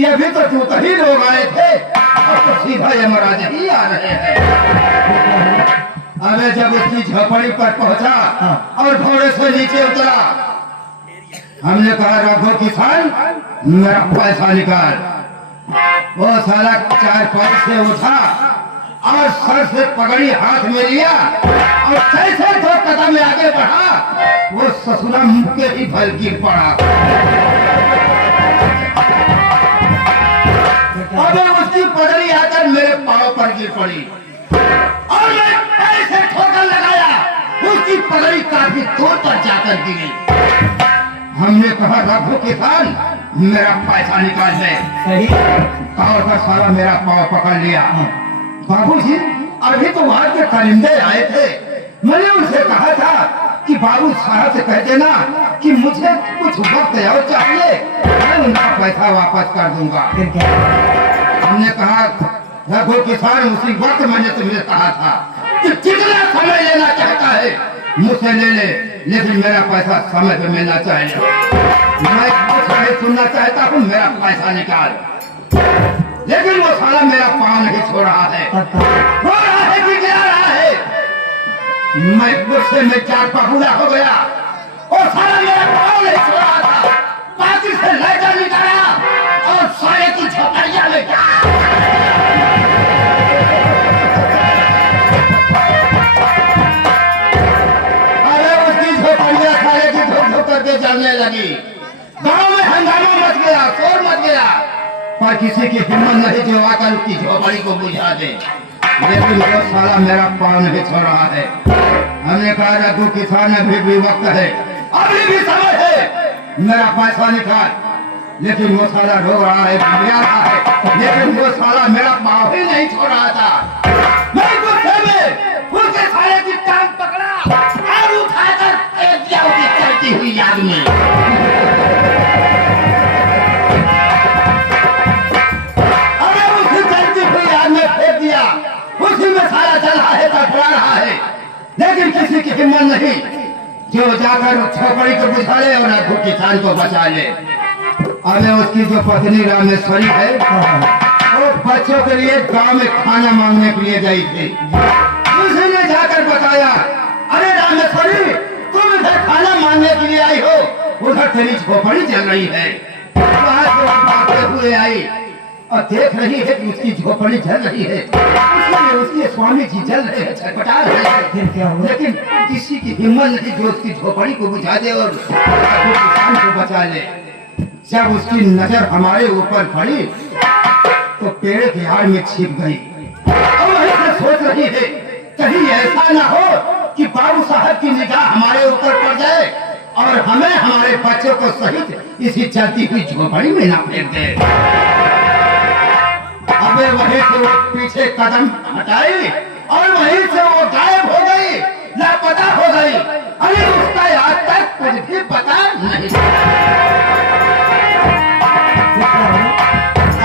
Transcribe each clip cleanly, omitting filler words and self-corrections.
कि अभी तो जूत ही लोग आए थे और तो सीधा यमराज ही आ रहे हैं। अबे जब उसकी झोपड़ी पर पहुंचा और घोड़े से नीचे उतरा, हमने कहा रघु किसान मेरा पैसा निकाल। वो साला 4 से उठा और सर से पगड़ी हाथ में लिया और जैसे 2 कदम में आगे बढ़ा वो ससुरा मुंह के ही फल गिर पड़ा। अबे उसकी पगड़ी आकर मेरे पांव पर गिर पड़ी और मैं ऐसे ठोकर लगाया, उसकी पगड़ी काफी दूर तक जाकर गिरी। हमने कहा रघु किसान मेरा पैसा निकाल दे। सही और का सारा मेरा पाँव पकड़ लिया। बाबूजी अभी तो वहाँ के परिंदे आए थे, मैंने उनसे कहा था कि बाबू साहब से कह देना कि मुझे कुछ वक्त और चाहिए, मैं उनका पैसा वापस कर दूंगा। हमने कहा रघु किसान उसी वक्त मैंने तुम्हें कहा था कि जितना समय लेना चाहता है मुझसे ले ले, लेकिन मेरा पैसा समय पे मिलना चाहिए। मैं कुछ नहीं सुनना चाहता हूँ, मेरा पैसा निकाल। लेकिन वो साला मेरा पाँव नहीं छोड़ रहा है, रो रहा है कि गिरा रहा है। मैं गुस्से में 4 पगुला हो गया और साला मेरा पाँव नहीं छोड़ रहा था। पार्टी से लेकर निकाला और सारे की झोपड़िया ले गया। करके चलने लगी। गांव में हंगामा मच गया, शोर मच गया, पर किसी की हिम्मत नहीं जो आकर उसकी झोपड़ी को बुझा दे। लेकिन वो साला मेरा पाँव नहीं छोड़ रहा है। हमने कहा रघु किसान अभी भी वक्त है, अभी भी समय है, मेरा पैसा निकाल। लेकिन वो साला रो रहा है, बुझा रहा है, लेकिन वो साला मेरा पाँव ही नहीं छोड़ रहा था। मैं गुस्से में उसके साले की टांग पकड़ा और उठाकर फेंक दिया उसकी चलती हुई याद में। अरे उसकी चलती हुई याद में फेंक दिया, उसी में सारा चल रहा है, तड़फड़ा रहा है, लेकिन किसी की हिम्मत नहीं जो जाकर झोपड़ी को बुझा ले और रघु किसान को बचा ले। अरे उसकी जो पत्नी रामेश्वरी है वो बच्चों के लिए गांव में खाना मांगने के लिए गई थी। उसी ने जाकर बताया, अरे रामेश्वरी तुम इधर खाना मांगने के लिए आई हो, उधर तेरी झोपड़ी चल रही है। वहां से भागते हुए आई और देख रही है कि उसकी झोपड़ी चल रही है, उसके स्वामी जी चल रहे हैं, छटपटा रहे हैं, लेकिन किसी की हिम्मत नहीं जो उसकी झोपड़ी को बुझा दे और किसान को बचा ले। जब उसकी नजर हमारे ऊपर पड़ी तो पेड़ की आड़ में छिप गई और वहीं से सोच रही है कहीं ऐसा ना हो कि बाबू साहब की निगाह हमारे ऊपर पड़ जाए और हमें हमारे बच्चों को सहित इसी चलती हुई झोपड़ी में ना फेंक दे। अबे वहीं से वो पीछे कदम हटाई और वहीं से वो गायब हो गई, लापता हो गई। अरे उसका आज तक कुछ भी पता नहीं।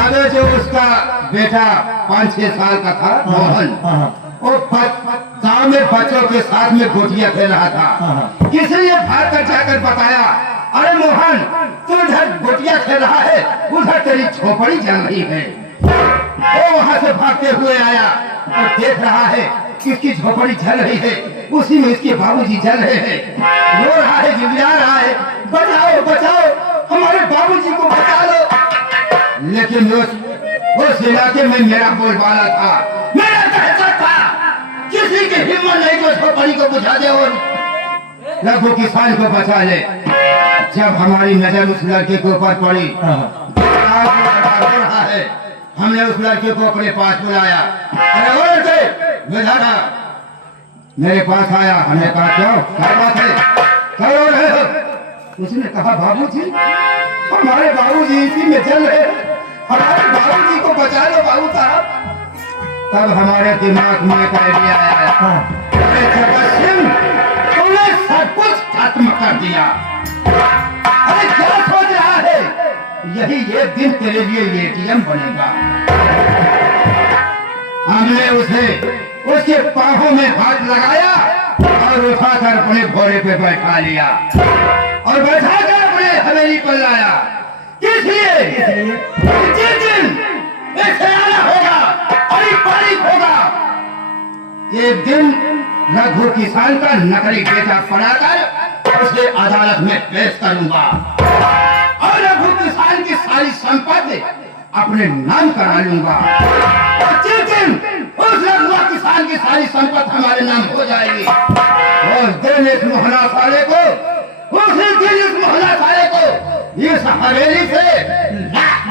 अबे जो उसका बेटा 5-6 साल का था मोहन, वो गांव में बच्चों के साथ में गोटियां खेल रहा था। किसी ने भाग कर जाकर बताया, अरे मोहन तू इधर गोटियां खेल रहा है, उधर तेरी झोपड़ी जल रही है। वो वहां से भागते हुए आया और देख रहा है इसकी झोपड़ी जल रही है, उसी में इसके बाबूजी जल रहे हैं। रो रहा है, गिड़गिड़ा रहा है, बचाओ बचाओ हमारे बाबूजी को बचा लो। लेकिन उस इलाके में मेरा बोलबाला था, मेरा कहता था, किसी की हिम्मत नहीं जो झोपड़ी को बुझा दे और रघु किसान को बचा ले। जब हमारी नजर उस लड़के के ऊपर पड़ी, रहा है, हमने उस लड़के को अपने पास बुलाया। अरे वो लड़के मेरे पास आया, हमने कहा क्यों, क्या बात है, क्या हो रहे हो? उसने कहा बाबूजी हमारे बाबूजी इसी में जल रहे, हमारे बाबूजी को बचा लो बाबू साहब। तब हमारे दिमाग में एक आइडिया आया, जगत सिंह तूने सब कुछ खत्म कर दिया। अरे क्या सोच रहा है, यही ये दिन तेरे लिए एटीएम बनेगा। हमने उसे उसके पांवों में हाथ लगाया और उठाकर अपने घोड़े पे बैठा लिया और बैठाकर अपने हवेली पर लाया। किस लिए? जिस दिन एक ख्याल होगा और एक तारीख होगा, एक दिन रघु किसान का नकली बेटा बनाकर उसे अदालत में पेश करूंगा और रघु किसान की सारी संपत्ति अपने नाम करा लूंगा। और जिस दिन उस रघुआ किसान की सारी संपत्ति हमारे नाम हो जाएगी, उस दिन इस मोहना साले को, उसी दिन इस मोहना साले को इस हवेली से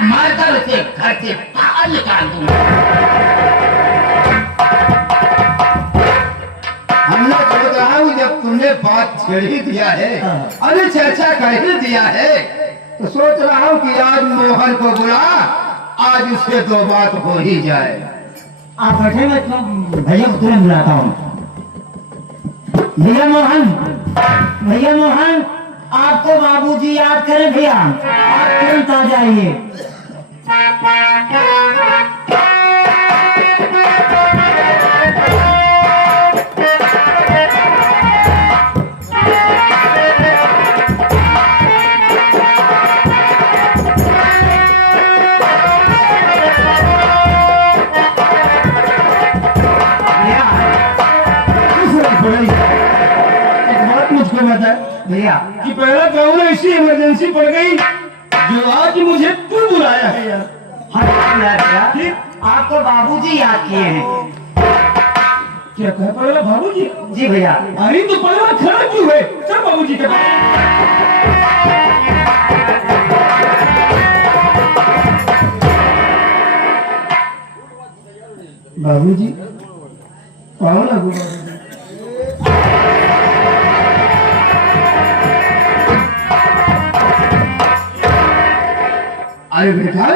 मारकर उसे घर से बाहर निकाल दूंगा। हमने सोच रहा हूँ जब तुमने बात छेड़ ही दिया है, अरे चर्चा कर ही दिया है, तो सोच रहा हूँ कि आज मोहन को बुला, आज उससे दो बात हो ही जाए। आप बैठे, मैं भैया को तुरंत बुलाता हूँ। भैया मोहन, भैया मोहन, आपको बाबूजी याद करें भैया, आप तुरंत आ जाइए। भैया कि पहला कहूँ ना, ऐसी इमरजेंसी पड़ गई जो आज मुझे तू बुलाया है यार। हाँ भैया, ठीक, आपको बाबूजी याद किए हैं। क्या कहा पहला बाबूजी? जी भैया। अरे तो पहला खड़ा क्यों है? चल बाबूजी के पास। बाबूजी कौन है बाबूजी? अरे बेटा,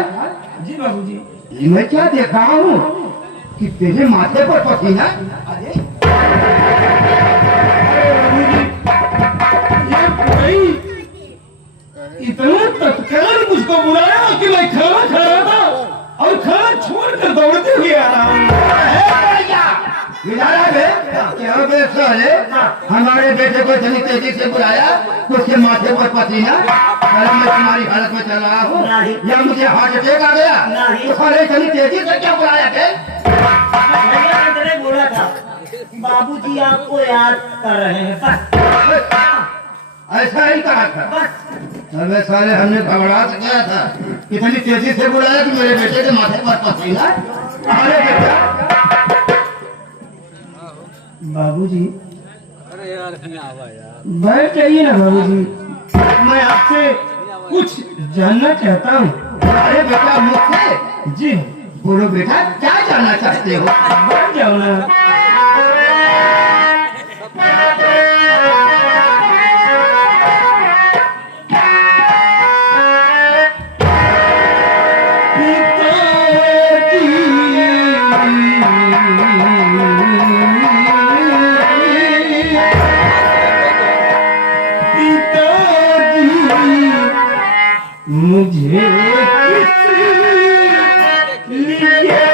जी बाबूजी। मैं क्या देख रहा हूँ कि तेरे माथे पर पसीना? अरे बाबूजी, ये कोई इतना तत्काल मुझको बुलाया कि मैं खाना खा रहा था और खाना छोड़कर दौड़ते हुए आ रहा हूँ। क्या बे साले, हमारे बेटे को इतनी तेजी से बुलाया तो उसके माथे पर पसीना? अरे मैं तुम्हारी हालत में चल रहा हूँ या मुझे हार्ट अटैक आ गया? तो साले इतनी तेजी से क्या बुलाया थे? भैया ने तेरे बोला था बाबूजी आपको याद कर रहे हैं, बस ऐसा ही कहा था। बस अबे साले, हमने घबरा गया था, इतनी तेजी से बुलाया कि मेरे बेटे के माथे पर पसीना? अरे बेटा, बाबूजी, अरे यार बैठ जाइए ना बाबूजी, मैं आपसे कुछ जानना चाहता हूँ। अरे बेटा, मुझसे? जी बोलो बेटा, क्या जानना चाहते हो? बैठ जाओ ना। मुझे किस लिए है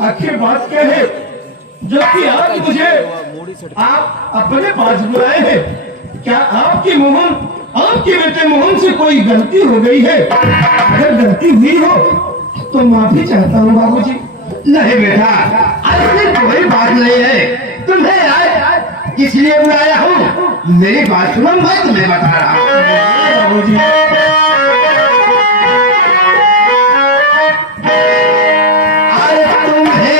आखिर बात क्या है जो कि आज मुझे आप अपने पास बुलाए हैं? क्या आपके मोहन, आपके बेटे मोहन से कोई गलती हो गई है? अगर गलती हुई हो तो माफी चाहता हूँ बाबूजी। नहीं बेटा, ऐसी कोई बात नहीं है। तुम्हें आज इसलिए बुलाया हूँ, मेरी बात सुनो, मैं तुम्हें बता रहा हूँ। बाबूजी अरे तुम्हें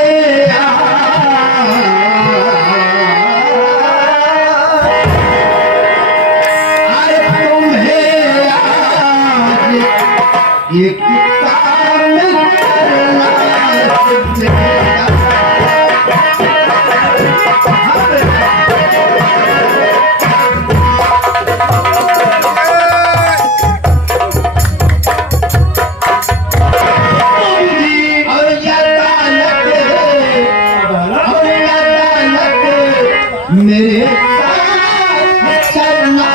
मेरे साथ चलना।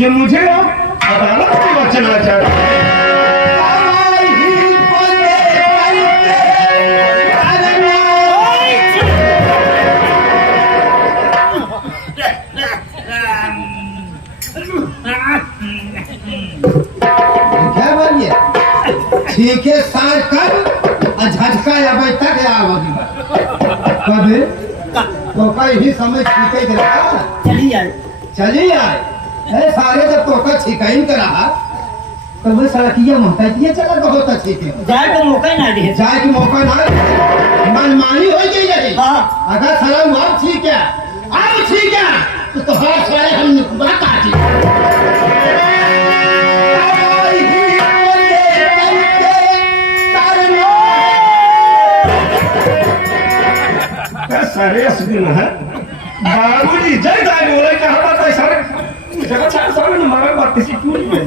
जो मुझे अदालत में बचना चाहता है। क्या बोलिए? ठीक है सार कर झटका या बैठा गया कभी तो कहीं भी समय छीके के रहा चली आए सारे जब तोका छिकाइन कर रहा तो वो सड़किया मोहताइया चला बहुत अच्छी थी जाए तो मौका ना दे जाए की मौका ना मनमानी हो गई यही अगर सलाम अब ठीक है तो हर सारे हम बात आती सारे दिन है बाबूजी जय जय बोले कहा बात है सारे जगह चार सारे ने मारा बात किसी क्यों नहीं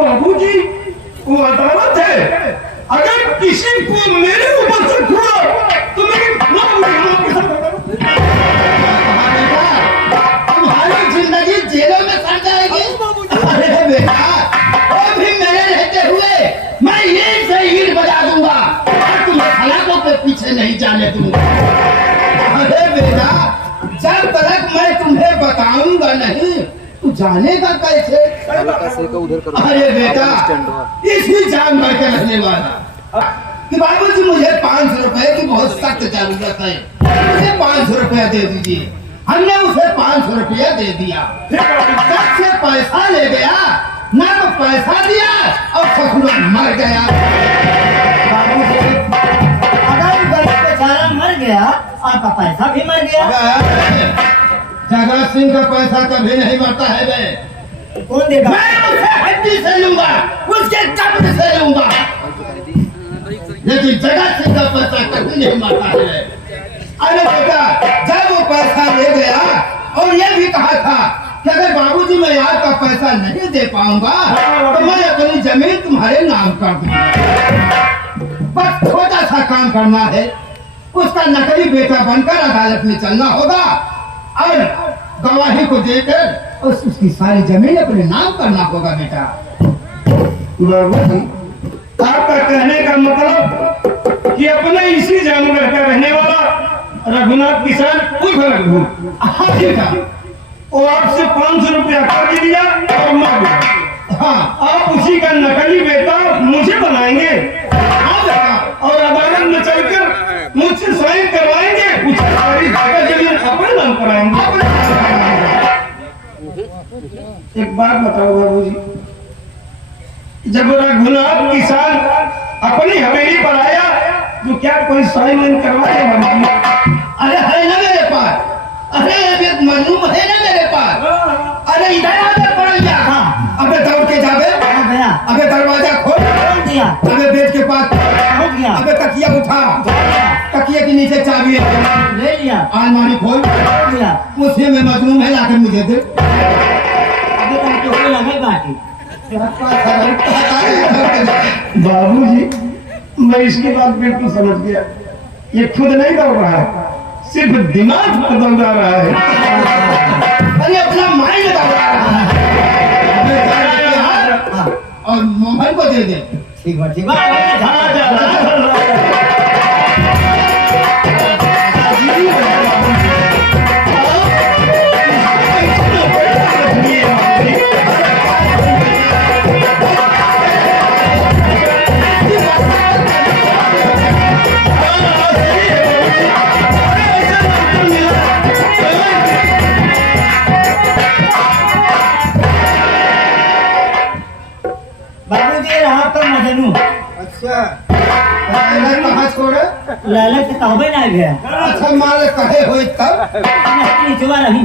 बाबूजी वो अदालत है अगर किसी को मेरे ऊपर से हुआ तो मेरी तुम्हारी जिंदगी जेलों में सड़ जाएगी। अरे बेटा वो भी मेरे रहते हुए मैं ईंट से ईंट बजा दूंगा और तुम्हें हलाकों के पीछे नहीं जाने दूंगा। अरे बेटा जब तक मैं तुम्हें बताऊंगा नहीं तू जानेगा कैसे? अरे बेटा इसी जान भर के रहने वाला कि बाबूजी मुझे 500 रुपए की बहुत सख्त जरूरत है, मुझे 500 रुपया दे दीजिए। हमने उसे 500 रुपया दे दिया, से पैसा ले गया ना तो पैसा दिया और ससुरा मर गया। बाबूजी, अगर गरीब बेचारा मर गया, आपका पैसा भी मर गया। जगत सिंह का पैसा कभी नहीं मरता है बे। कौन देगा? मैं उसे हड्डी से लूंगा, उसके कब्र से लूंगा, लेकिन जगत सिंह का पैसा कभी नहीं मरता है। अरे बेटा, जब वो पैसा ले गया और ये भी कहा था कि अगर बाबूजी मैं आपका पैसा नहीं दे पाऊंगा तो मैं अपनी जमीन तुम्हारे नाम कर दूंगा। बस छोटा सा काम करना है, उसका नकली बेटा बनकर अदालत में चलना होगा और गवाही को देकर उसकी सारी जमीन अपने नाम करना होगा। बेटा बाबूजी, आपका कहने का मतलब कि अपने इसी जानवर का रहने वाला रघुनाथ किसान उर्फ रघु, हाँ बेटा, वो आपसे 500 रुपया कर दिया और मर गया। हाँ आप उसी का नकली बेटा मुझे बनाएंगे हाँ बेटा, और अदालत में चलकर मुझसे साइन करवाएंगे, उसकी सारी जगह जमीन अपने नाम कराएंगे। एक बात बताओ बाबूजी, जब रघुनाथ किसान अपनी हवेली पर आया तो क्या कोई साइन करवाया बाबूजी? अरे है ना मेरे पास, अरे एक मजलूम है ना मेरे पास। अरे इधर आकर पड़ गया। हाँ। अबे दौड़ के जाबे, कहाँ गया? अबे दरवाजा खोल, कौन दिया? अबे बेड के पास पहुंच गया। अबे तकिया उठा, तकिए के नीचे चाबी है, ले लिया। अलमारी खोल, पहुंच गया। उसी में मजलूम है, लाकर मुझे दे। अभी तक तो लगे बाकी। बाबूजी, मैं इसकी बात बिल्कुल समझ गया। ये खुद नहीं दौड़ रहा है, सिर्फ दिमाग में दौड़ा रहा है। अरे अपना माइंड दौड़ा रहा है। अबे जाके हाथ और मोहन को दे दे। ठीक है, ठीक है। बाबूजी, रहा तो मजनू। अच्छा, कहाँ छोड़े? लालच से कहबे ना गया। अच्छा मारे कहे हो तब निचवा रही।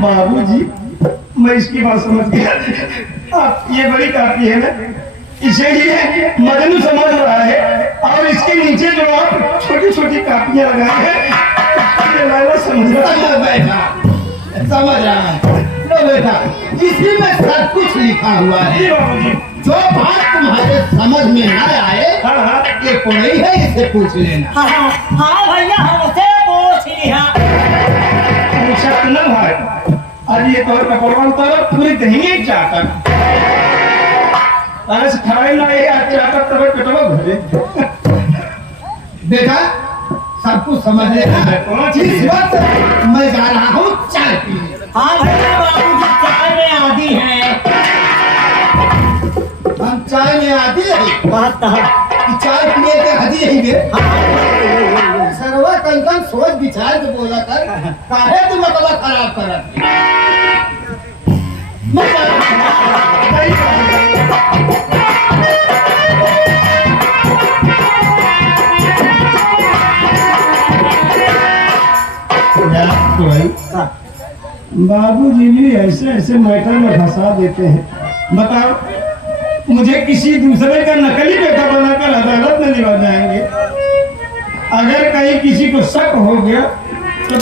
बाबूजी, मैं इसकी बात समझ गया। आप ये बड़ी काफी है ना, इसीलिए मजनू समझ रहा है और इसके नीचे जो आप छोटी छोटी कापियां लगाए हैं ये लाला समझ रहा है। समझ बैठा, समझ रहा है। लो बेटा, इसी में सब कुछ लिखा हुआ है। जी बाबूजी। जो बात तुम्हारे समझ में न आए, हाँ हाँ, ये कोई है, इसे पूछ लेना। हाँ हाँ हाँ भैया, हमसे पूछ लिया। पूछा न भाई, आज ये तोर कपड़वा उतारो, पूरी दही चाटा आज खाए ना ये आज चाटा तब कटवा घरे। बेटा, सब कुछ समझ लेना है। इस वक्त मैं जा रहा हूँ चाय पीने। हाँ भैया, बाबूजी चाय में आदि है। हम चाय में आते हैं बात कहा। कि चाय पिए के हदी ही गे। सरवा कंकन सोच विचार के बोला कर, काहे तुम मतलब खराब कर। बाबूजी भी ऐसे ऐसे मैटर में फंसा देते हैं। बताओ, मुझे किसी दूसरे का नकली बेटा बनाकर अदालत में ले जाएंगे। अगर कहीं किसी को शक हो गया तो